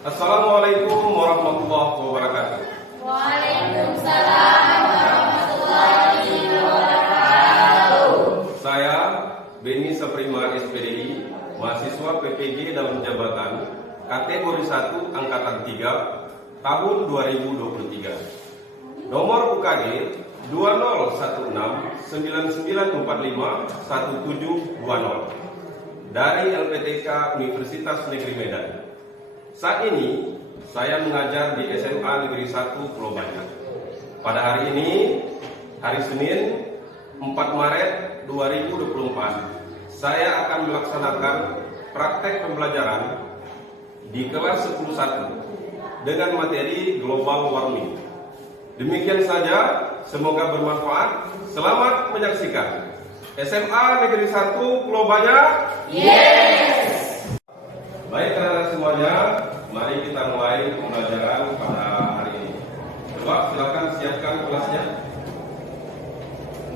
Assalamualaikum warahmatullahi wabarakatuh. Waalaikumsalam warahmatullahi wabarakatuh. Saya Beni Saprima SPDI, mahasiswa PPG dalam jabatan kategori 1 angkatan 3 tahun 2023. Nomor UKG 201699451720 dari LPTK Universitas Negeri Medan. Saat ini saya mengajar di SMA Negeri 1 Pulau Banyak. Pada hari ini, hari Senin 4 Maret 2024, saya akan melaksanakan praktek pembelajaran di kelas 10.1 dengan materi global warming. Demikian saja, semoga bermanfaat. Selamat menyaksikan. SMA Negeri 1 Pulau Banyak. Yes. Baik anak-anak semuanya, mari kita mulai pembelajaran pada hari ini. Coba silakan siapkan kelasnya.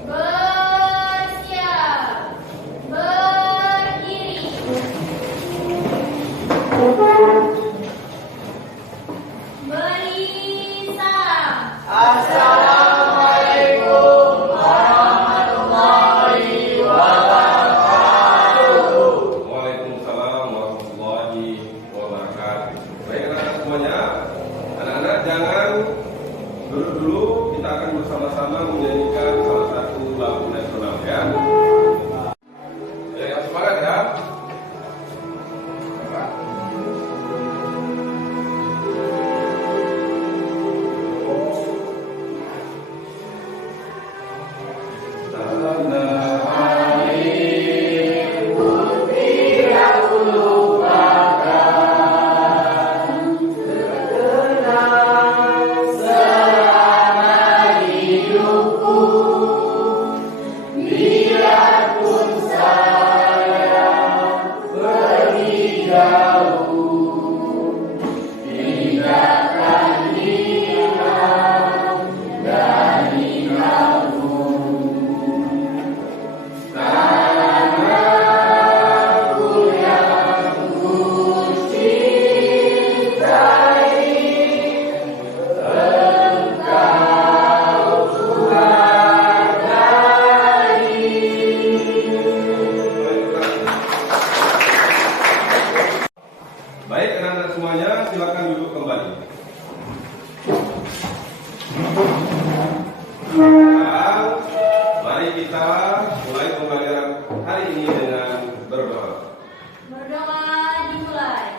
Bersiap. Berdiri. Beri salam. Assalamualaikum warahmatullahi wabarakatuh. Waalaikumsalam warahmatullahi wabarakatuh. Baik anak-anak semuanya, anak-anak jangan duduk dulu, kita akan bersama-sama menyanyikan salah satu lagu nasional ya. Ya, semangat ya. Baik anak-anak semuanya, silakan duduk kembali. Sekarang, mari kita mulai pembelajaran hari ini dengan berdoa. Berdoa dimulai.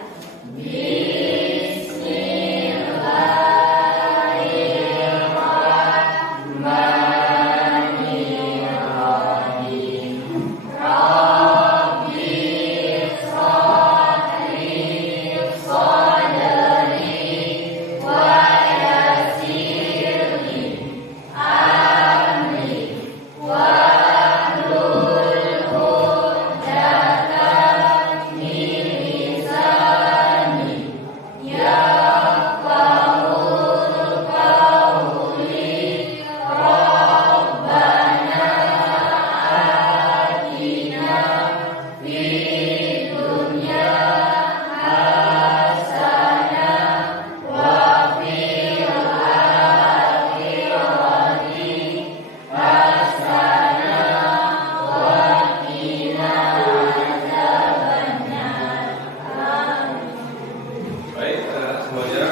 Baik anak-anak semuanya,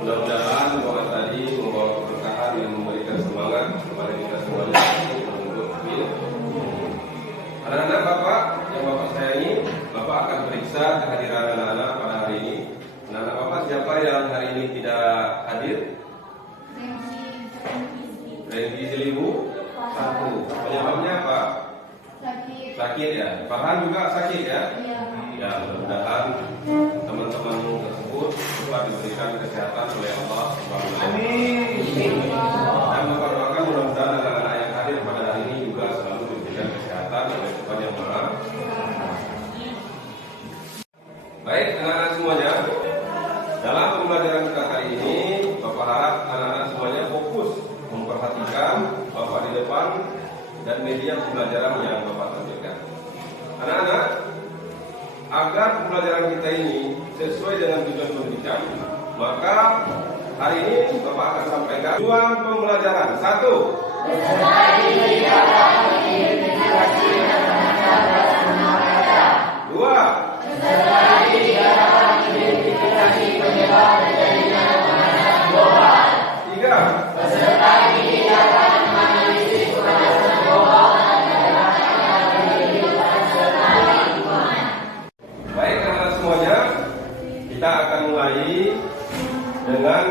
mudah-mudahan doa tadi membawa keberkahan dan memberikan semangat kepada kita semuanya untuk hidup. Anak-anak Bapak, yang Bapak sayangi, Bapak akan periksa kehadiran anak-anak pada hari ini. Anak-anak Bapak siapa yang hari ini tidak hadir? Renggi Zelibu 1. Penyebabnya apa? Sakit. Sakit ya. Farhan juga sakit ya? Iya. Ya, mudah-mudahan teman-teman tersebut dapat diberikan kesehatan oleh Allah Subhanahu wa Ta'ala. Dan Bapak doakan mudah-mudahan anak-anak yang hadir pada hari ini juga selalu diberikan kesehatan oleh Tuhan Yang Maha. Baik, anak-anak semuanya, dalam pembelajaran kita kali ini, Bapak harap anak-anak semuanya fokus memperhatikan Bapak di depan dan media pembelajaran yang Bapak tampilkan. Anak-anak, agar pembelajaran kita ini sesuai dengan tujuan pendidikan, maka hari ini Bapak akan sampaikan tujuan pembelajaran. 1. Dua. Tiga. Baik anak-anak semuanya, kita akan mulai dengan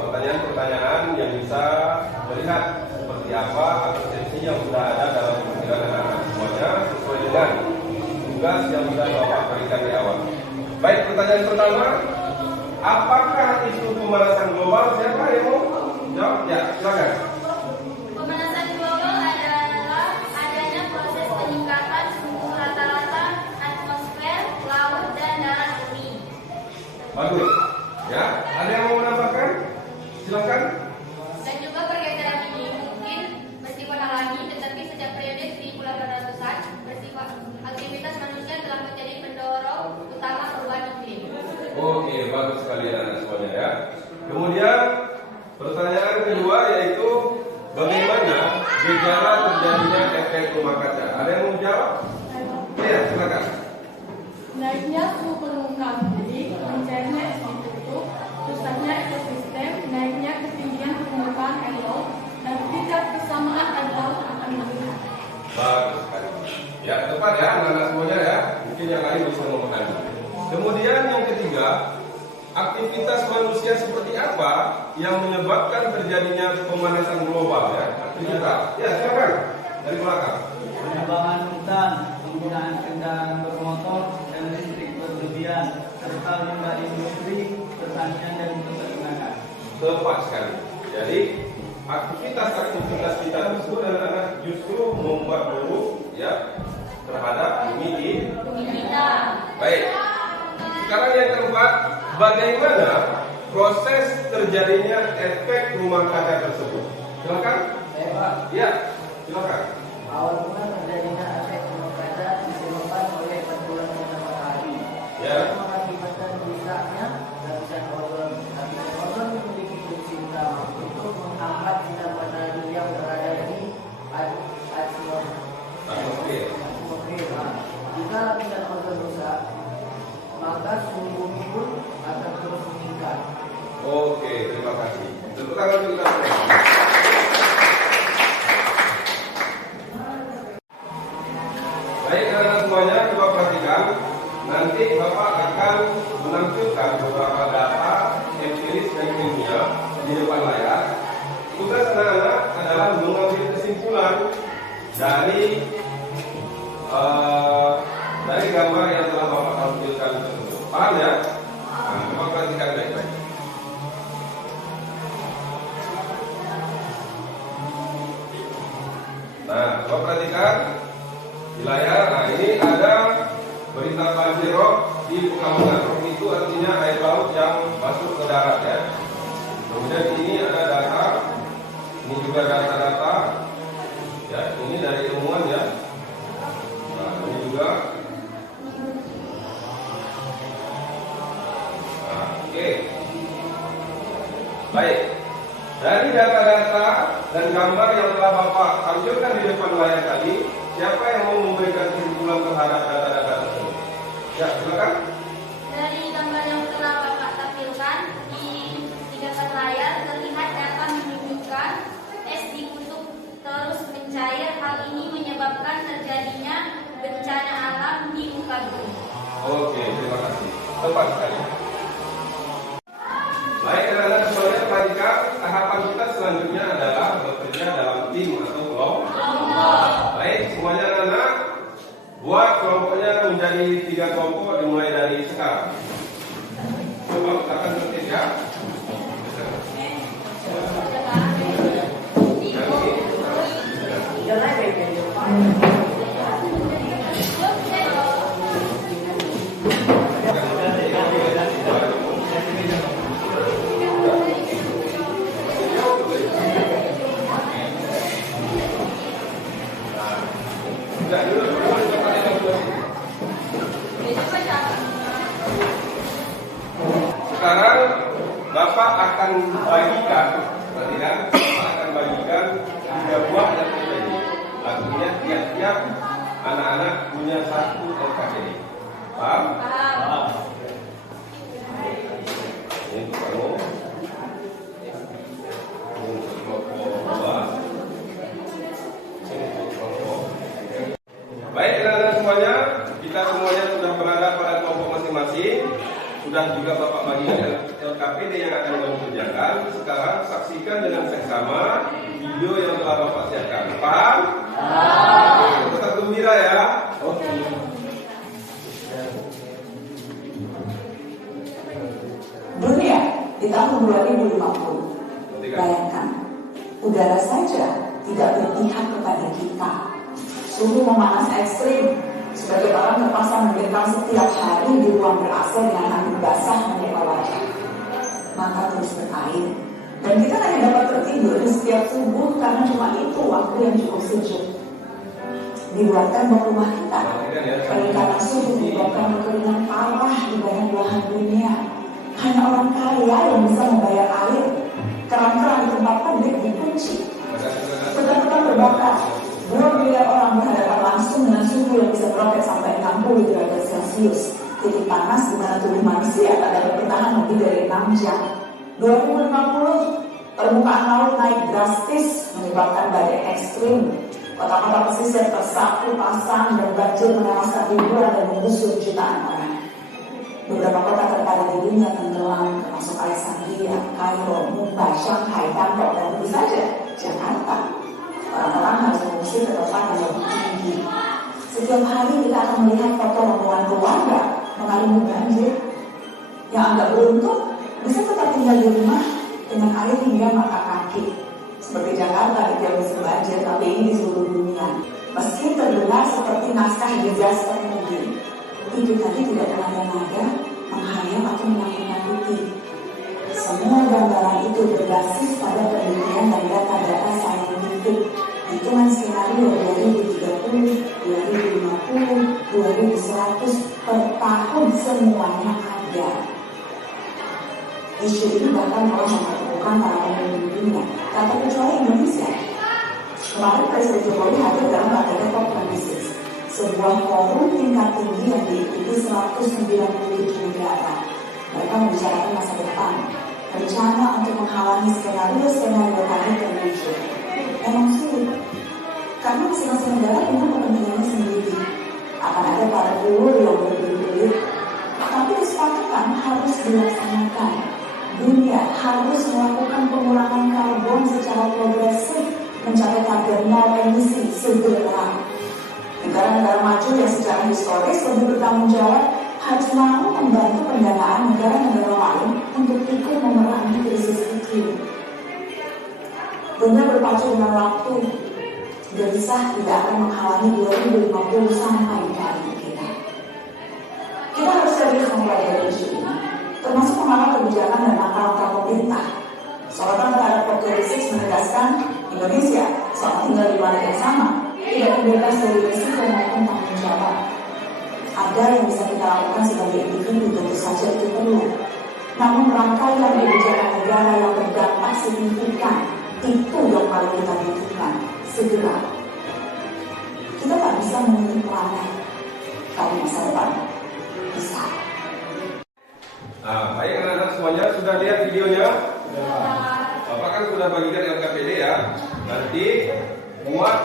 pertanyaan-pertanyaan yang bisa melihat seperti apa absensi yang sudah ada dalam pemikiran anak-anak semuanya sesuai dengan tugas yang sudah Bapak berikan di awal. Baik, pertanyaan pertama, apakah isu pemanasan global? Siapa yang mau jawab? Ya, silakan. Pemanasan global adalah adanya proses peningkatan suhu rata-rata atmosfer, laut, dan darat bumi. Bagus. Ya, ada yang mau menambahkan? Silakan. Dan juga pergeseran ini mungkin bersifat alami, tetapi sejak periode 1800-an bersifat aktivitas manusia telah menjadi pendorong utama perubahan iklim. Oke, bagus sekali anak semuanya ya. Kemudian pertanyaan kedua yaitu bagaimana gejala terjadinya efek rumah kaca? Ada yang mau jawab? Iya, silakan. Naiknya suhu permukaan bumi, mencairnya es ditutup, rusaknya ekosistem, naiknya ketinggian permukaan air laut, dan tingkat kesamaan air laut akan meningkat. Bagus sekali. Ya, tepat ya anak-anak semuanya ya. Mungkin yang lain bisa memahami. Kemudian yang ketiga, aktivitas manusia seperti apa yang menyebabkan terjadinya pemanasan global ya? Aktivitas. Ya, silakan. Dari belakang. Penebangan hutan, penggunaan kendaraan bermotor dan listrik berlebihan, serta limbah industri, pertanian dan peternakan. Tepat sekali. Jadi aktivitas kita tersebut anak-anak justru membuat buruk ya terhadap bumi Kita Baik. Sekarang yang keempat, bagaimana proses terjadinya efek rumah kaca tersebut? Silakan. Ya, silakan. Awal mula terjadinya efek rumah kaca disebabkan oleh pantulan sinar matahari. Ya. Mengakibatkan rusaknya lapisan ozon. Lapisan ozon memiliki fungsi utama untuk menghambat sinar matahari yang berada di atmosfer. Jika lapisan ozon rusak, maka suhu bumi pun akan terus meningkat. Oke, terima kasih. Tepuk tangan untuk kita semua. Baik, anak-anak semuanya, coba perhatikan. Nanti Bapak akan menampilkan beberapa data empiris dan ilmiah di depan layar. Tugas anak-anak adalah mengambil kesimpulan dari gambar yang telah Bapak tampilkan tersebut. Paham ya? Nah, coba perhatikan baik-baik. Nah, coba perhatikan di layar. Nah, ini ada berita banjir rob di Pekalongan. Rob itu artinya air laut yang masuk ke darat ya. Kemudian ini ada data, ini juga data-data. Ya, ini dari ilmuwan ya. Nah, ini juga. Nah, oke. Baik. Dari data-data dan gambar yang telah Bapak tampilkan di depan layar tadi, siapa yang mau memberikan kesimpulan terhadap data-data tersebut? Ya, silakan. dari gambar yang telah Bapak tampilkan di depan layar terlihat data menunjukkan es di kutub terus mencair. Hal ini menyebabkan terjadinya bencana alam di muka bumi. Oke, terima kasih. Tepat sekali. Baik, anak-anak semuanya, perhatikan tahapan kita selanjutnya adalah bekerja dalam tim atau kelompok. Baik, semuanya anak-anak, buat kelompoknya menjadi 3 kelompok dimulai dari sekarang. Coba katakan tertib ya. Sudah dulu. akan bagikan, perhatikan, Bapak akan bagikan 3 buah LKPD. Artinya tiap-tiap anak-anak punya 1 LKPD. Paham? Paham. Ini untuk kamu. Ini untuk kelompok 2. Ini untuk kelompok 3. Baik anak-anak semuanya, kita semuanya sudah berada pada kelompok masing-masing. Sudah juga Bapak bagikan LKPD yang akan kami kerjakan. Sekarang saksikan dengan seksama video yang telah Bapak siapkan. Paham? Paham. Tetap gembira ya. Oke. Dunia di tahun 2050, bayangkan, udara saja tidak berpihak kepada kita. Suhu memanas ekstrim, sebagai orang terpaksa mendekam setiap hari di ruang ber-AC dengan angin basah menimpa wajah. Mata terus berair, dan kita hanya dapat tertidur di setiap subuh karena cuma itu waktu yang cukup sejuk. Di luar tembok rumah kita, peningkatan suhu menyebabkan kekeringan parah di banyak belahan dunia. Hanya orang kaya yang bisa membayar air. Keran-keran di tempat publik dikunci. Hutan-hutan terbakar. 2 miliar orang berhadapan langsung dengan suhu yang bisa meroket sampai 60 derajat Celcius. Titik panas di mana tubuh manusia tak dapat bertahan lebih dari 6 jam. 2050, permukaan laut naik drastis menyebabkan badai ekstrim. Kota-kota pesisir tersapu pasang dan banjir menewaskan ribuan dan menggusur jutaan orang. Beberapa kota terpadat di dunia tenggelam, termasuk Alexandria, Kairo, Mumbai, Shanghai, Bangkok, dan tentu saja Jakarta. Orang-orang harus mengungsi ke tempat yang lebih tinggi. Setiap hari kita akan melihat foto rombongan keluarga mengalami banjir. Yang agak beruntung bisa tetap tinggal di rumah dengan air hingga mata kaki. Seperti Jakarta yang musim banjir, tapi ini di seluruh dunia. Meski terdengar seperti naskah disaster movie, itu tadi tidak mengada-ngada, menghayal atau menakut-nakuti. Semua gambaran itu berbasis pada penelitian dan data-data saintifik. Hitungan skenario 2030, 2050, 2100 per tahun semuanya ada. Isu ini bahkan telah mempertemukan para pemimpin dunia, tak terkecuali Indonesia. Kemarin Presiden Jokowi hadir dalam KTT COP26, sebuah forum tingkat tinggi yang diikuti 197 negara. Mereka membicarakan masa depan, rencana untuk menghalangi skenario-skenario tadi terwujud. Memang sulit, karena masing-masing negara punya kepentingannya sendiri. Akan ada para guru yang berbelit-belit, tapi kesepakatan harus dilaksanakan. Dunia harus melakukan pengurangan karbon secara progresif, mencapai target nol emisi segera. Negara-negara maju yang secara historis lebih bertanggung jawab harus mau membantu pendanaan negara-negara lain untuk ikut memerangi krisis iklim. Dunia berpacu dengan waktu, gelisah tidak akan menghalangi 2050 sampai di hari kita. Kita harus serius mempelajari isu ini, termasuk mengawal kebijakan dan langkah-langkah pemerintah. Sorotan terhadap COP26 menegaskan Indonesia selama tinggal di planet yang sama tidak bebas dari risiko maupun tanggung jawab. Ada yang bisa kita lakukan sebagai individu, tentu saja itu perlu. Namun rangkaian kebijakan negara yang berdampak signifikan itu yang paling kita butuhkan segera. Kita tak bisa memilih planet, tapi masa depan bisa. Baik anak-anak semuanya, sudah lihat videonya? Bapak kan sudah bagikan LKPD ya. Nanti buat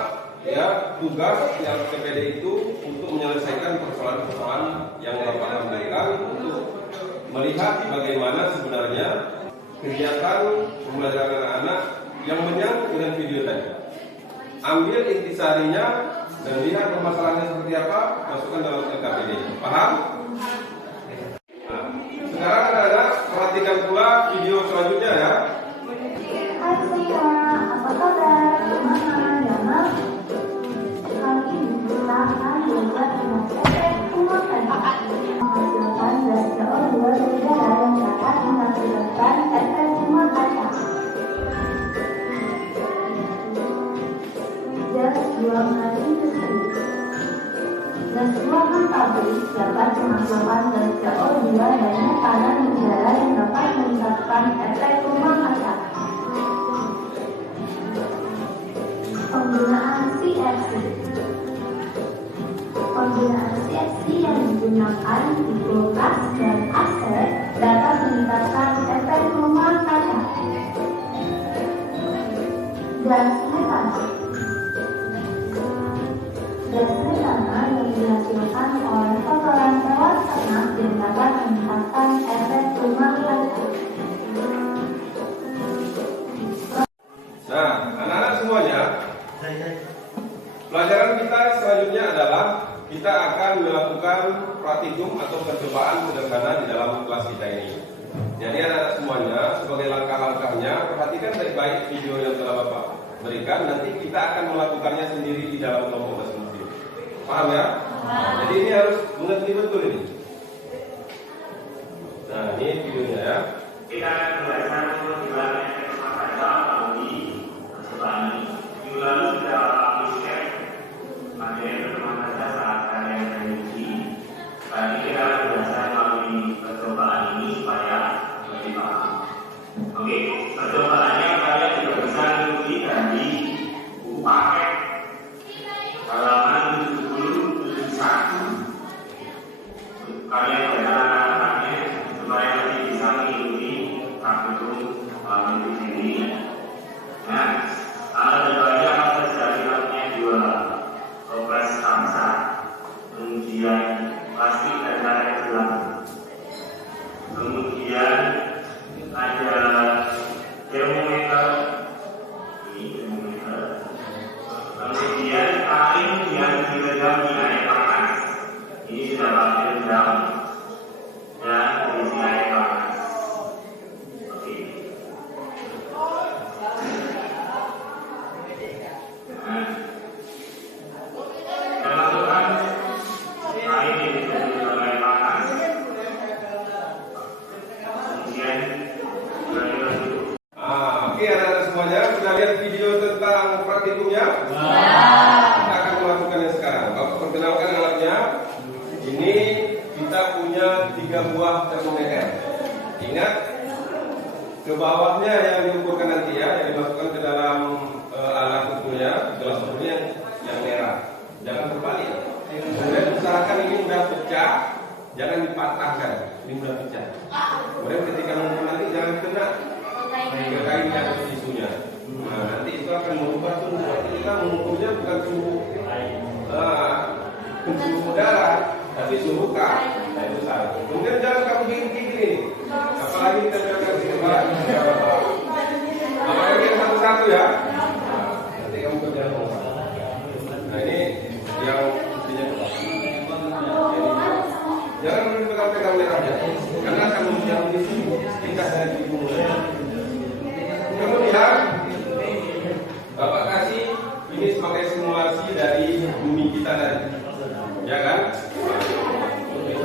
ya tugas yang LKPD itu untuk menyelesaikan persoalan-persoalan yang Bapak sampaikan, untuk melihat bagaimana sebenarnya kegiatan pembelajaran anak-anak yang menyangkut dengan video tadi. Ambil intisarinya dan lihat permasalahannya seperti apa, masukkan dalam LKPD. Paham? Sekarang anak-anak perhatikan pula video selanjutnya ya. Hai semua, apa kabar? Gimana? Nama? Kali ini kita akan belajar dengan efek rumah kaca. Menghasilkan gas CO2 dari udara yang dapat mengakibatkan efek rumah kaca. Gas buangan industri. Gas buangan pabrik dapat menghasilkan gas CO2 dan metanan udara yang dapat meningkatkan efek digunakan di kulkas dan AC dapat meningkatkan efek rumah kaca. Gas metana. Gas metana yang dihasilkan oleh kotoran hewan ternak dan dapat meningkatkan efek rumah kaca. Nah, anak-anak semuanya, pelajaran kita selanjutnya adalah kita akan melakukan praktikum atau percobaan sederhana di dalam kelas kita ini. Jadi anak-anak semuanya, sebagai langkah-langkahnya, perhatikan baik-baik video yang telah Bapak berikan. Nanti kita akan melakukannya sendiri di dalam kelompok masing-masing. Paham ya? Jadi ini harus mengerti betul ini. Nah, ini videonya ya. Kita akan belajar mengenai efek rumah kaca melalui percobaan ini. Minggu lalu sudah publish materi rumah kaca saat kalian meneliti. Kali ini kita akan belajar melalui percobaan ini supaya lebih paham. Oke, percobaannya kalian juga bisa mengikuti dari buku paket halaman 70-71. Kalian baca anak-anaknya supaya lebih bisa mengikuti praktikum minggu ini. Nah, ada berbagai apa saja kita punya dua toples kamsa, kemudian plastik dan karet gelang, kemudian ada termometer, kemudian air yang direndam di air panas. Ini sudah pakai rendam dan berisi air panas. Oke. Masukkan air yang dicampur dengan air panas. Kemudian Oke anak-anak semuanya, sudah lihat video tentang praktikumnya? Kita akan melakukannya sekarang. Bapak perkenalkan alatnya. Ini kita punya 3 buah termometer. Ingat, ke bawahnya yang diukurkan nanti ya, yang dimasukkan ke dalam alat ukurnya, gelas ukurnya yang merah. Jangan terbalik. Kemudian usahakan ini mudah pecah, jangan dipatahkan. Ini mudah pecah. Kemudian ketika mengukur nanti jangan kena ke kain yang isunya. Nah, nanti itu akan merubah suhu. Berarti kita mengukurnya bukan suhu udara, tapi suhu kain. Nah, itu salah. Kemudian jangan kamu gigit-gigit ini. Apalagi kita jangan kebal. Apalagi yang satu-satu ya. Nah, nanti kamu kerjakan. Nah, ini yang intinya kebal. Jangan pegang-pegang merahnya, karena akan menjauh di sini. Tingkat dari ibu. Kemudian Bapak kasih ini sebagai simulasi dari bumi kita tadi, ya kan? Ini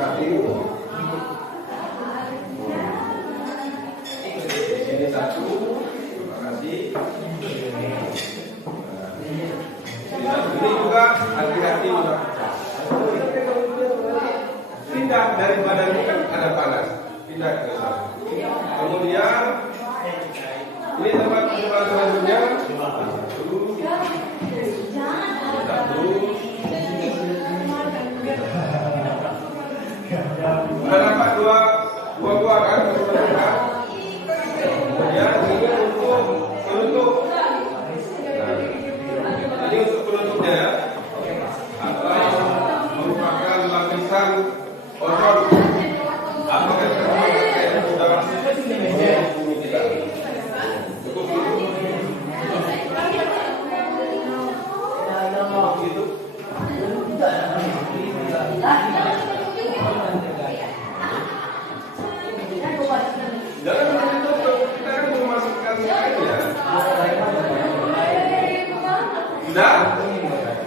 satu, terima kasih. Ini juga hati-hati mudah pecah. Pindah dari badannya kan ada panas, pindah ke sana. Kemudian ini tempat tempat selanjutnya. Satu. Sudah dapat dua kan? Kemudian ini untuk penutup. Nah, ini untuk penutupnya ya. Atau merupakan lapisan ozon. Apakah yang sudah bumi kita? Cukup gitu. Jangan menutup, kita kan memasukkan airnya. Sudah?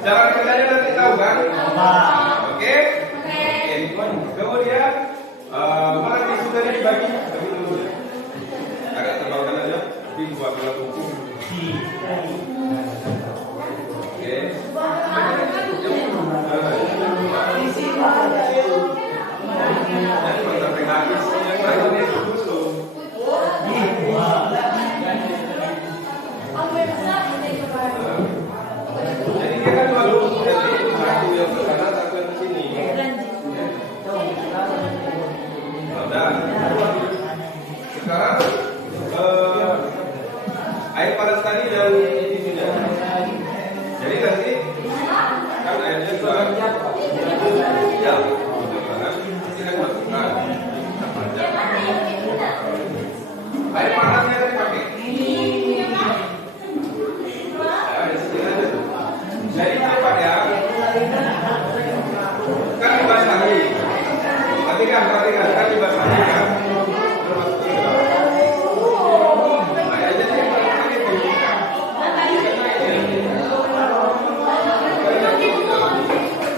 Cara kerjanya nanti tahu kan? Oke? Kemudian mana tisu tadi dibagi? Bagi dulu ya. Agak tebalkan aja, tapi buat gelas ukur. Oke. Jangan sampai habis. Yang lainnya dulu. Jadi dia kan dua dulu, jadi satu yang ke sana, satu yang ke sini. perhatikan, kan dibasahi kan. Termasuk ke dalam. Nah, ya, jadi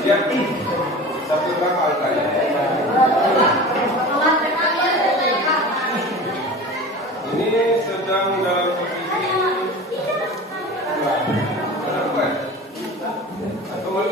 ya, satu berapa angkanya? Ini sedang dalam posisi berapa? Atau mau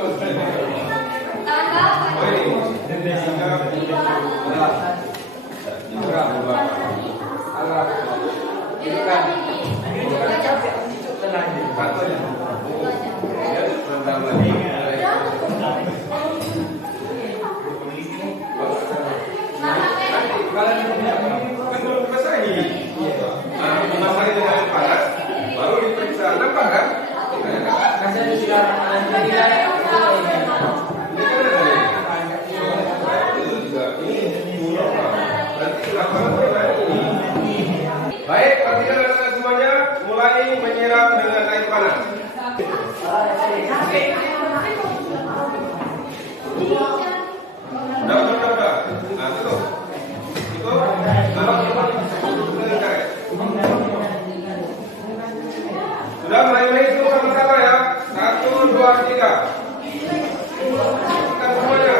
baru diperiksa, nampak kan? Baik, perhatikan anak-anak semuanya, mulai menyiram dengan air panas. Udah. Nah, tutup. Sudah mulai menghitung sama-sama ya. 1, 2, 3. Kita semuanya,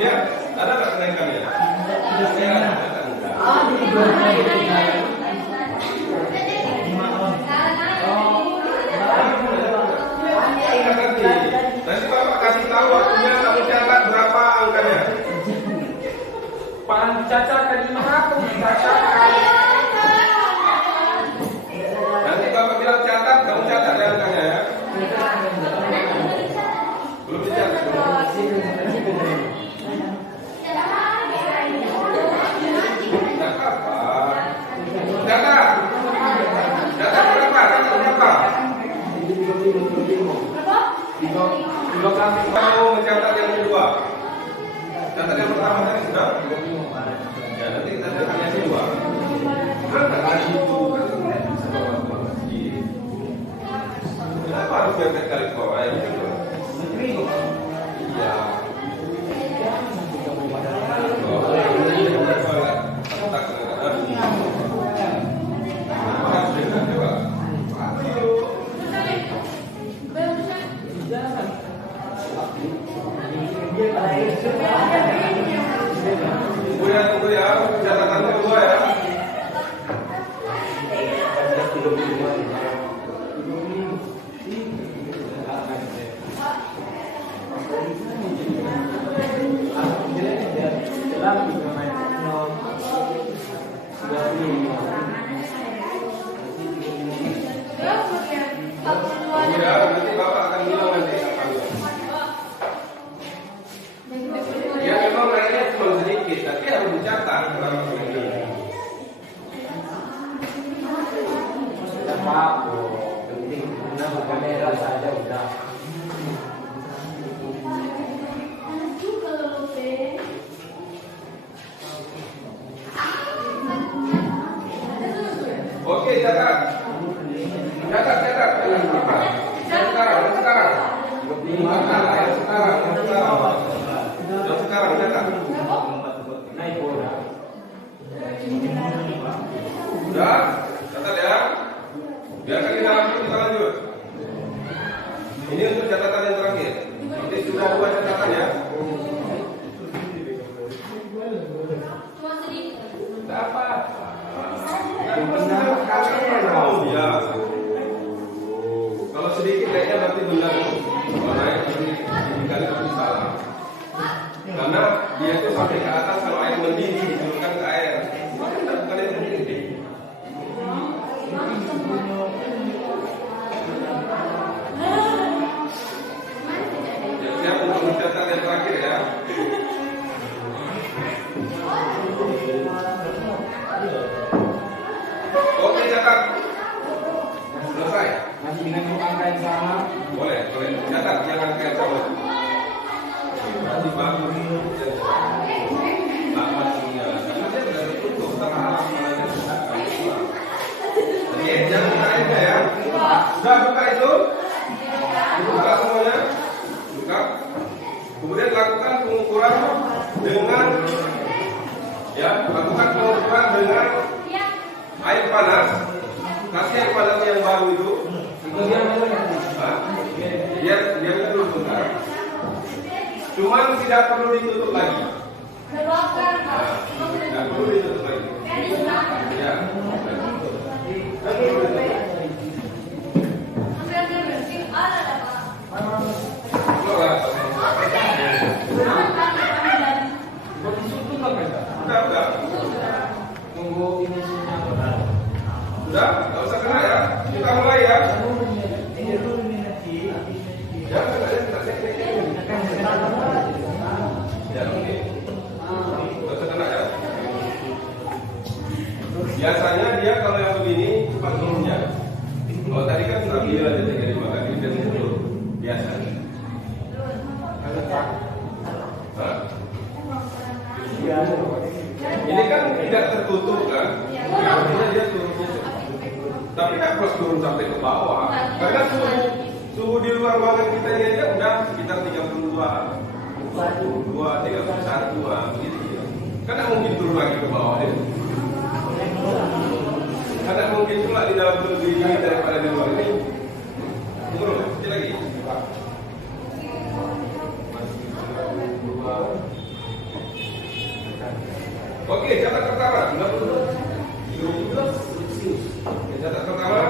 ya, ada nggak kenaikannya? Nanti Bapak kasih tahu waktunya, kamu catat berapa angkanya? Pak cacat ke 500 cacat. Nanti Bapak bilang catat, kamu catat ya angkanya ya. Belum dicatat. Tidak apa. Catat. Catat berapa? Kamu mencatat yang kedua. Catat yang pertama tadi sudah. Ya, nanti kita catat yang kedua. Kenapa harus mepet kali bawah ya gitu? Iya. Tunggu ya, catatan kedua ya. Ya, nanti Bapak akan bilang nanti. Ya memang naiknya cuma sedikit, tapi harus dicatat berapa ini. Tidak apa-apa, penting guna kamera saja udah. Oke, catat. Catat. Yang sekarang catat. Naik bola. Udah, catat ya. Biarkan di dalam kita lanjut. Ini untuk catatan yang terakhir. Ini sudah 2 catatan ya. Tidak apa-apa. Ya. Kalau sedikit kayaknya berarti benar. Kalau naik dikali berarti salah. Karena dia itu sampai ke atas, kalau air mendidih diturunkan ke air. Bukan yang mendidih. Siap untuk mencatat yang terakhir ya. Oke, catat. Selesai. dengan angka yang sama. Boleh. Catat jangan kayak sama. Nanti bagus. Lama punya. Karena dia sudah tertutup terhalang mana Jadi jangan buka aja ya. Sudah buka itu? Buka semuanya. Buka. Kemudian lakukan pengukuran dengan air panas. Kasih air panas yang baru itu. Biar dulu bentar. Cuman tidak perlu ditutup lagi. Tidak perlu ditutup lagi. Ya. Tunggu ini Sudah, nggak usah kena ya. Kita mulai ya. Biasanya dia kalau yang begini cepat turunnya. Kalau tadi kan stabil aja 35 kali dan turun biasa. Ini kan tidak tertutup kan? Artinya dia turunnya cepat. Tapi kan harus turun sampai ke bawah. Karena suhu di luar ruangan kita ini aja udah sekitar 32, 31 gitu ya. Karena mungkin turun lagi ke bawah deh. Karena mungkin pula di dalam lebih dingin daripada di luar ini. Turun, sedikit lagi. Oke, catat pertama. Catat pertama.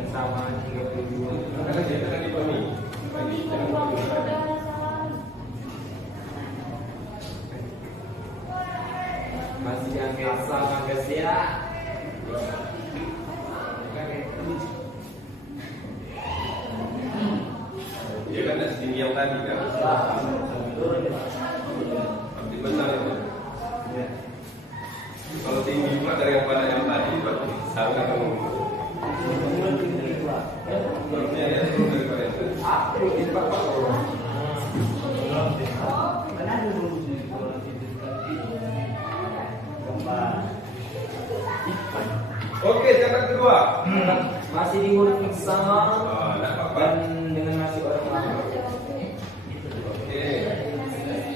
yang sama 32. Karena dia tadi pemi. Masih yang sama guys ya. Dia kan tidak setinggi yang tadi kan. Tapi benar itu. Kalau tinggi pula daripada yang tadi berarti sangat harusnya ya turun daripada yang tadi. Oke, catat kedua. Masih di huruf yang sama Tidak apa-apa. dan dengan masih orang lama. Oke. Sekali lagi.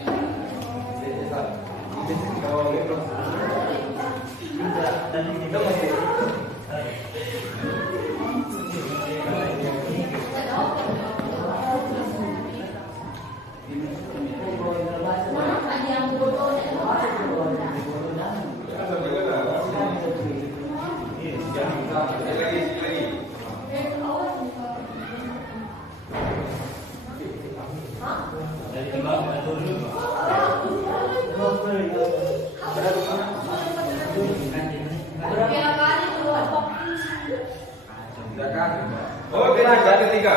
Oke, catat ketiga.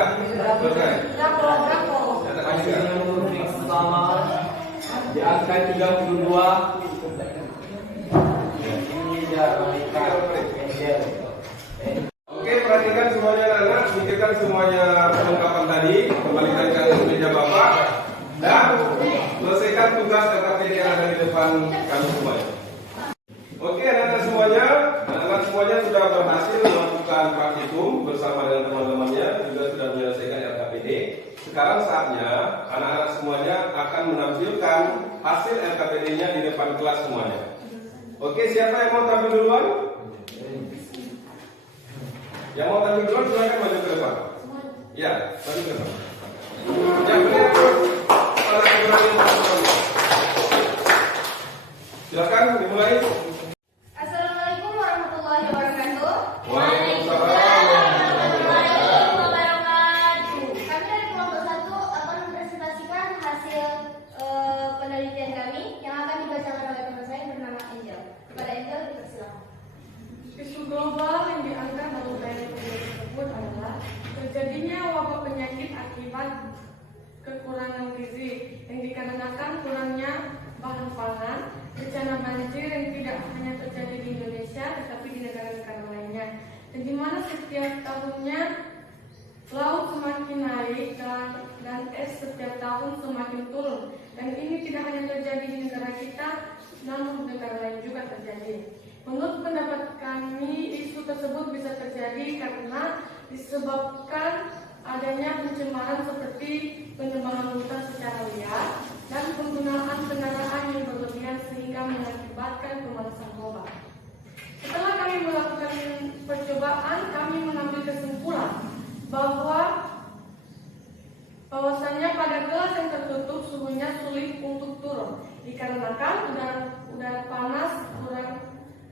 Selesai. Catat Masih ketiga. dengan huruf yang sama di angka 32. Ini dia mereka. Oke, perhatikan semuanya anak-anak, pikirkan semuanya perlengkapan tadi, kembalikan ke meja Bapak, dan selesaikan tugas KKPD yang ada di depan kami semuanya. Oke, anak-anak semuanya sudah berhasil melakukan praktikum bersama dengan teman-temannya, juga sudah menyelesaikan LKPD. Sekarang saatnya anak-anak semuanya akan menampilkan hasil LKPD-nya di depan kelas semuanya. Oke, siapa yang mau tampil duluan? Yang mau tampil duluan silakan maju ke depan. Ya, maju ke depan. Yang beriak para keberanian. Silakan dimulai. Assalamualaikum warahmatullahi wabarakatuh. Waalaikumsalam warahmatullahi wabarakatuh. Kami dari kelompok 1 akan mempresentasikan hasil penelitian kami yang akan dibacakan oleh teman saya yang bernama Angel. Kepada Angel dipersilakan. Isu global yang diangkat dalam penelitian tersebut adalah terjadinya wabah penyakit akibat kekurangan gizi yang dikarenakan kurangnya bahan pangan. tahunnya laut semakin naik dan es setiap tahun semakin turun. Dan ini tidak hanya terjadi di negara kita, namun negara lain juga terjadi. Menurut pendapat kami, isu tersebut bisa terjadi karena disebabkan adanya pencemaran seperti penebangan hutan secara liar dan penggunaan kendaraan yang berlebihan sehingga mengakibatkan pemanasan global. Setelah kami melakukan percobaan, kami mengambil kesimpulan bahwasanya pada gelas yang tertutup suhunya sulit untuk turun dikarenakan udara panas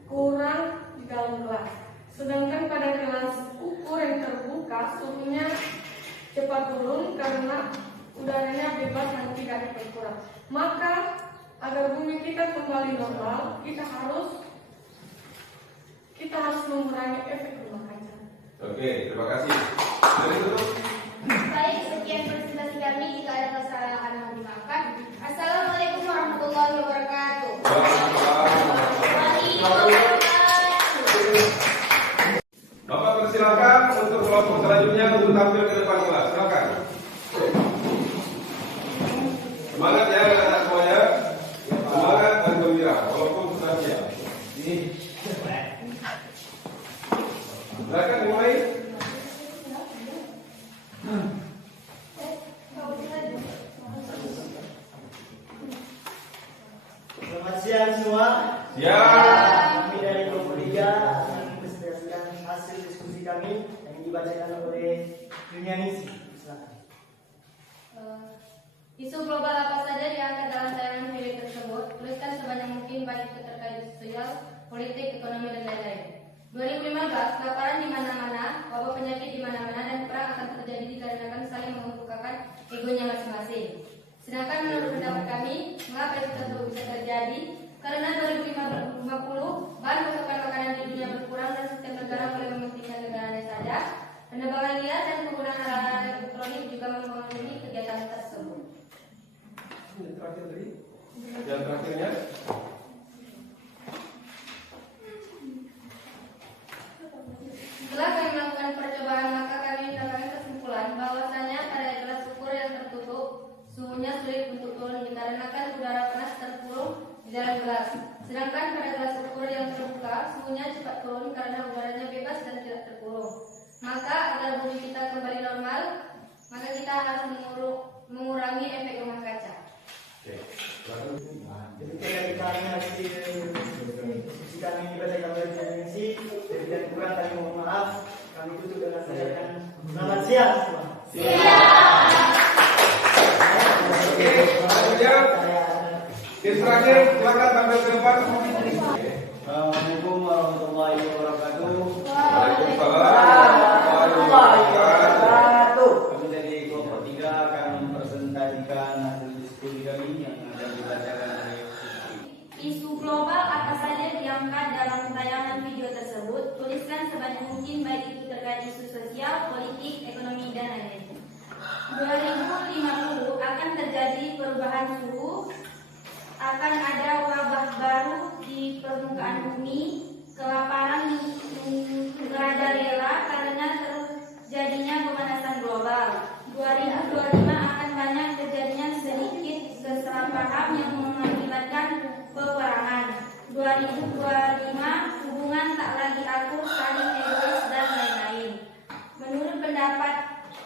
kurang di dalam gelas. Sedangkan pada gelas ukur yang terbuka suhunya cepat turun karena udaranya bebas dan tidak berkurang. Maka agar bumi kita kembali normal, kita harus mengurangi efek rumah kaca. Oke, terima kasih. Dari itu. Baik, sekian presentasi kami. Jika ada kesalahan mohon dimaafkan. Assalamualaikum warahmatullahi wabarakatuh. Bapak persilakan untuk kelompok selanjutnya untuk tampil ke depan kelas. Silakan. Semangat ya anak-anak semuanya. Semangat dan gembira walaupun susah ya. Silakan mulai. Selamat siang semua. Siap. Kami dari kelompok 3 akan mempresentasikan hasil diskusi kami yang dibacakan oleh Yunianisi. Silakan. Isu global apa saja diangkat dalam tayangan video tersebut? Tuliskan sebanyak mungkin baik itu terkait sosial, politik, ekonomi, dan lain-lain. 2015, kelaparan di mana-mana, wabah penyakit di mana-mana, dan perang akan terjadi dikarenakan saling mengemukakan egonya masing-masing. Sedangkan menurut pendapat kami, mengapa itu tersebut bisa terjadi? Karena 2050, bahan pasokan makanan di dunia berkurang dan setiap negara mulai mementingkan negaranya saja. Penerbangan liar dan penggunaan alat elektronik juga memenuhi kegiatan tersebut. Yang terakhirnya. Setelah kami melakukan percobaan, maka kami mendapatkan kesimpulan bahwasanya pada gelas ukur yang tertutup suhunya sulit untuk turun dikarenakan udara panas terkurung di dalam gelas. Sedangkan pada gelas ukur yang terbuka suhunya cepat turun karena udaranya bebas dan tidak terkurung. Maka agar bumi kita kembali normal, maka kita harus mengurangi efek rumah kaca. Ketika kami hasil diskusi kami dibacakan oleh Yunianisi, dan kurang kami mohon maaf. Kami tutup dengan sajakan selamat siang semua. Terakhir, silakan tampil ke depan. Assalamualaikum warahmatullahi wabarakatuh. Waalaikumsalam warahmatullahi wabarakatuh. Kami dari kelompok 3 akan mempresentasikan hasil diskusi kami yang akan dibacakan oleh Isu global apa saja diangkat dalam tayangan video tersebut? Tuliskan sebanyak mungkin baik itu terkait isu sosial, politik, ekonomi, dan lain-lain. 2050 akan terjadi perubahan suhu, akan ada wabah baru di permukaan bumi, kelaparan merajalela karena terjadinya pemanasan global. 2025 akan banyak terjadinya sedikit kesalahpahaman yang mengakibatkan peperangan. 2025 hubungan tak lagi akur, saling egois, dan lain-lain. Menurut pendapat,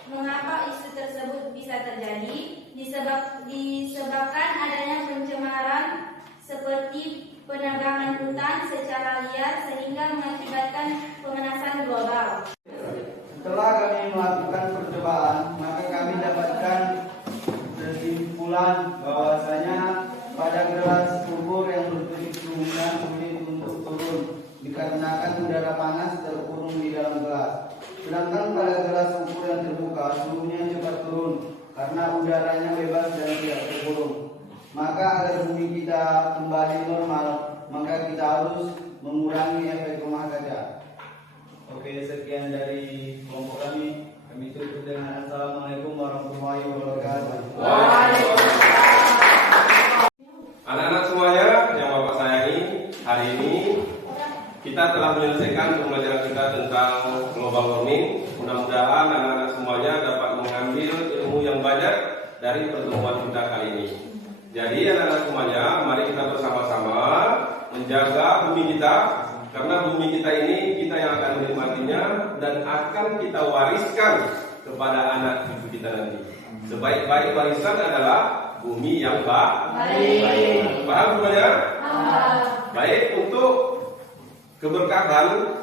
mengapa isu tersebut bisa terjadi? Disebabkan adanya pencemaran seperti penebangan hutan secara liar sehingga mengakibatkan pemanasan global. Setelah kami melakukan percobaan, maka kami dapatkan kesimpulan bahwasanya pada gelas ukur yang bertutup suhunya sulit untuk turun dikarenakan udara panas terkurung di dalam gelas. Sedangkan pada gelas ukur yang terbuka suhunya cepat turun karena udaranya bebas dan tidak terkurung. Maka agar bumi kita kembali normal, maka kita harus mengurangi efek rumah kaca. Oke, sekian dari kelompok kami. Kami tutup dengan Assalamualaikum warahmatullahi wabarakatuh. Anak-anak semuanya yang Bapak sayangi, hari ini kita telah menyelesaikan pembelajaran kita tentang global warming. Mudah-mudahan anak-anak semuanya dapat mengambil ilmu yang banyak dari pertemuan kita kali ini. Jadi anak-anak semuanya, mari kita bersama-sama menjaga bumi kita, karena bumi kita ini kita yang akan menikmatinya dan akan kita wariskan kepada anak cucu kita nanti. Sebaik-baik warisan adalah bumi yang baik. Paham semuanya? Baik, untuk keberkahan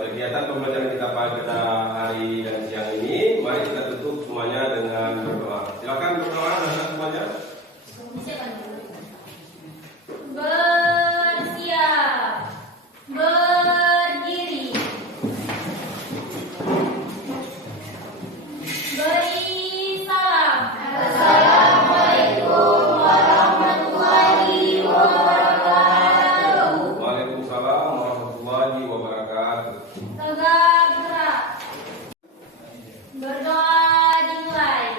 kegiatan pembelajaran kita pada hari dan siang ini, mari kita tutup semuanya dengan berdoa. Silakan berdoa anak-anak semuanya. Bersiap, berdiri, beri salam. Assalamualaikum warahmatullahi wabarakatuh. Waalaikumsalam warahmatullahi wabarakatuh. Tegak gerak. Berdoa dimulai.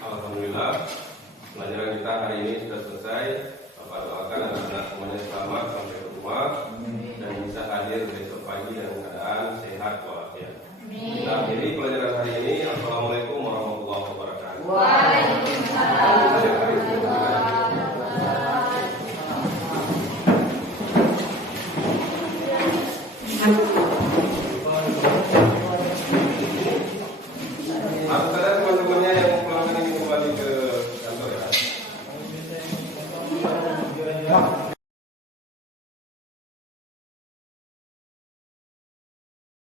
Alhamdulillah, pelajaran kita hari ini sudah selesai. Bapak doakan anak-anak semuanya selamat sampai ke rumah dan bisa hadir besok pagi dalam keadaan sehat walafiat. Kita akhiri pelajaran hari ini.